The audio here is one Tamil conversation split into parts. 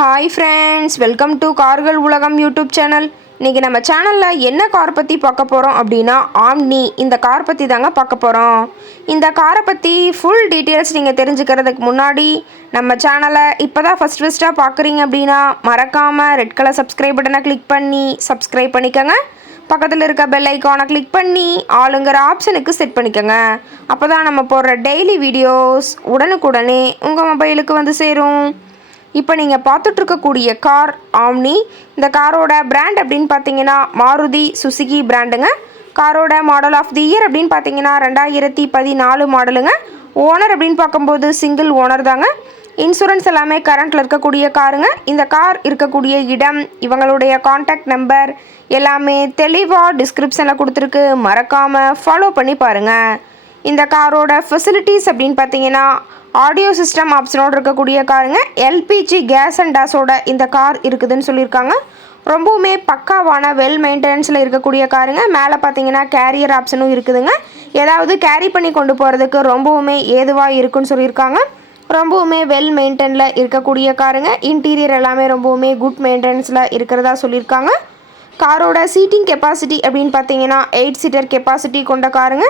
ஹாய் ஃப்ரெண்ட்ஸ், வெல்கம் டு கார்கள் உலகம் யூடியூப் சேனல். இன்றைக்கி நம்ம சேனலில் என்ன கார் பற்றி பார்க்க போகிறோம் அப்படின்னா ஆம்னி இந்த கார் பற்றி தாங்க பார்க்க போகிறோம். இந்த காரை பற்றி ஃபுல் டீட்டெயில்ஸ் நீங்கள் தெரிஞ்சுக்கிறதுக்கு முன்னாடி நம்ம சேனலை இப்போ தான் ஃபஸ்ட்டாக பார்க்குறீங்க அப்படின்னா மறக்காமல் ரெட் கலர் சப்ஸ்கிரைப் பட்டனை கிளிக் பண்ணி சப்ஸ்கிரைப் பண்ணிக்கோங்க. பக்கத்தில் இருக்க பெல் ஐக்கானை கிளிக் பண்ணி ஆளுங்கிற ஆப்ஷனுக்கு செட் பண்ணிக்கோங்க. அப்போ தான் நம்ம போடுற டெய்லி வீடியோஸ் உடனுக்குடனே உங்கள் மொபைலுக்கு வந்து சேரும். இப்போ நீங்கள் பார்த்துட்ருக்கக்கூடிய கார் ஆம்னி. இந்த காரோட பிராண்ட் அப்படின்னு பார்த்தீங்கன்னா மாருதி சுசுகி பிராண்டுங்க. காரோட மாடல் ஆஃப் தி இயர் அப்படின்னு பார்த்தீங்கன்னா 2014 மாடலுங்க. ஓனர் அப்படின்னு பார்க்கும்போது சிங்கிள் ஓனர் தாங்க. இன்சூரன்ஸ் எல்லாமே கரண்ட்டில் இருக்கக்கூடிய காருங்க. இந்த கார் இருக்கக்கூடிய இடம், இவங்களுடைய காண்டாக்ட் நம்பர் எல்லாமே தெளிவாக டிஸ்கிரிப்ஷனில் கொடுத்துருக்கு. மறக்காமல் ஃபாலோ பண்ணி பாருங்கள். இந்த காரோட ஃபெசிலிட்டிஸ் அப்படின்னு பார்த்தீங்கன்னா ஆடியோ சிஸ்டம் ஆப்ஷனோடு இருக்கக்கூடிய காருங்க. எல்பிஜி கேஸ் அண்ட் டாஸோட இந்த கார் இருக்குதுன்னு சொல்லியிருக்காங்க. ரொம்பவுமே பக்காவான வெல் மெயின்டெனன்ஸில் இருக்கக்கூடிய காருங்க. மேலே பார்த்தீங்கன்னா கேரியர் ஆப்ஷனும் இருக்குதுங்க. ஏதாவது கேரி பண்ணி கொண்டு போகிறதுக்கு ரொம்பவுமே ஏதுவாக இருக்குன்னு சொல்லியிருக்காங்க. ரொம்பவுமே வெல் மெயின்டெனில் இருக்கக்கூடிய காருங்க. இன்டீரியர் எல்லாமே ரொம்பவுமே குட் மெயின்டெனன்ஸில் இருக்கிறதா சொல்லியிருக்காங்க. காரோட சீட்டிங் கெப்பாசிட்டி அப்படின்னு பார்த்தீங்கன்னா 8 சீட்டர் கெப்பாசிட்டி கொண்ட காருங்க.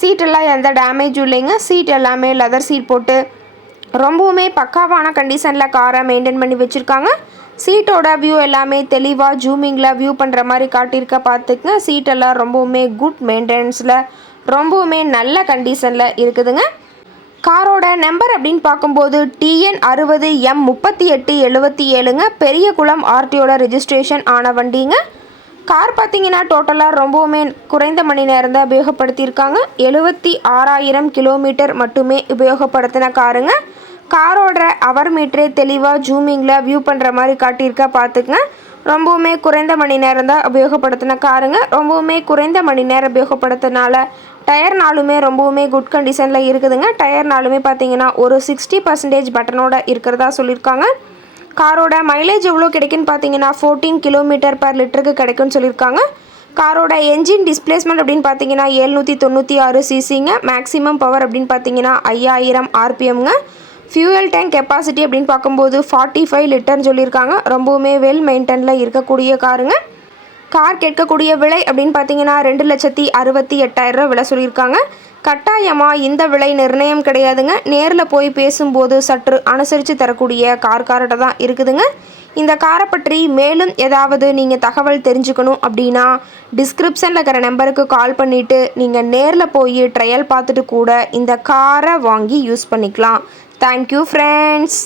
சீட்டெல்லாம் எந்த டேமேஜும் இல்லைங்க. சீட் எல்லாமே லெதர் சீட் போட்டு ரொம்பவுமே பக்காவான கண்டிஷனில் காரை மெயின்டைன் பண்ணி வச்சுருக்காங்க. சீட்டோட வியூ எல்லாமே தெளிவாக ஜூமிங்கில் வியூ பண்ணுற மாதிரி காட்டியிருக்க பார்த்துக்குங்க. சீட்டெல்லாம் ரொம்பவுமே குட் மெயின்டெனன்ஸில் ரொம்பவுமே நல்ல கண்டிஷனில் இருக்குதுங்க. காரோட நம்பர் அப்படின்னு பார்க்கும்போது TN60M3877ங்க. பெரியகுளம் ஆர்டிஓட ரெஜிஸ்ட்ரேஷன் ஆன வண்டிங்க. கார் பார்த்தீங்கன்னா டோட்டலாக ரொம்பவுமே குறைந்த மணி நேரம் தான் உபயோகப்படுத்தியிருக்காங்க. 76,000 கிலோமீட்டர் மட்டுமே உபயோகப்படுத்தின காருங்க. காரோட அவர் மீட்டரே தெளிவாக ஜூமிங்கில் வியூ பண்ணுற மாதிரி காட்டியிருக்க பார்த்துக்குங்க. ரொம்பவுமே குறைந்த மணி நேரம் தான் உபயோகப்படுத்தின காருங்க. ரொம்பவுமே குறைந்த மணி நேரம் உபயோகப்படுத்தினால டயர்னாலுமே ரொம்பவுமே குட் கண்டிஷனில் இருக்குதுங்க. டயர்னாலுமே பார்த்தீங்கன்னா ஒரு 60% பட்டனோட இருக்கிறதா சொல்லியிருக்காங்க. காரோட மைலேஜ் எவ்வளோ கிடைக்குன்னு பார்த்தீங்கன்னா 14 km/லிட்டருக்கு கிடைக்குன்னு சொல்லியிருக்காங்க. காரோட என்ஜின் டிஸ்பிளேஸ்மெண்ட் அப்படின்னு பார்த்தீங்கன்னா 796 சிசிங்க. மேக்ஸிமம் பவர் அப்படின்னு பார்த்தீங்கன்னா 5000 RPMங்க. ஃபியூயல் டேங்க் கெப்பாசிட்டி அப்படின்னு பார்க்கும்போது 45 லிட்டர்னு சொல்லியிருக்காங்க. ரொம்பவுமே வெல் மெயின்டெனில் இருக்கக்கூடிய காருங்க. கார் கேட்கக்கூடிய விலை அப்படின்னு பார்த்தீங்கன்னா 2,68,000 விலை சொல்லியிருக்காங்க. கட்டாயமாக இந்த விலை நிர்ணயம் கிடையாதுங்க. நேரில் போய் பேசும்போது சற்று அனுசரித்து தரக்கூடிய கார்கிட்ட தான் இருக்குதுங்க. இந்த காரை பற்றி மேலும் ஏதாவது நீங்கள் தகவல் தெரிஞ்சுக்கணும் அப்படின்னா டிஸ்கிரிப்ஷனில் இருக்கிற நம்பருக்கு கால் பண்ணிவிட்டு நீங்கள் நேரில் போய் ட்ரையல் பார்த்துட்டு கூட இந்த காரை வாங்கி யூஸ் பண்ணிக்கலாம். Thank you friends.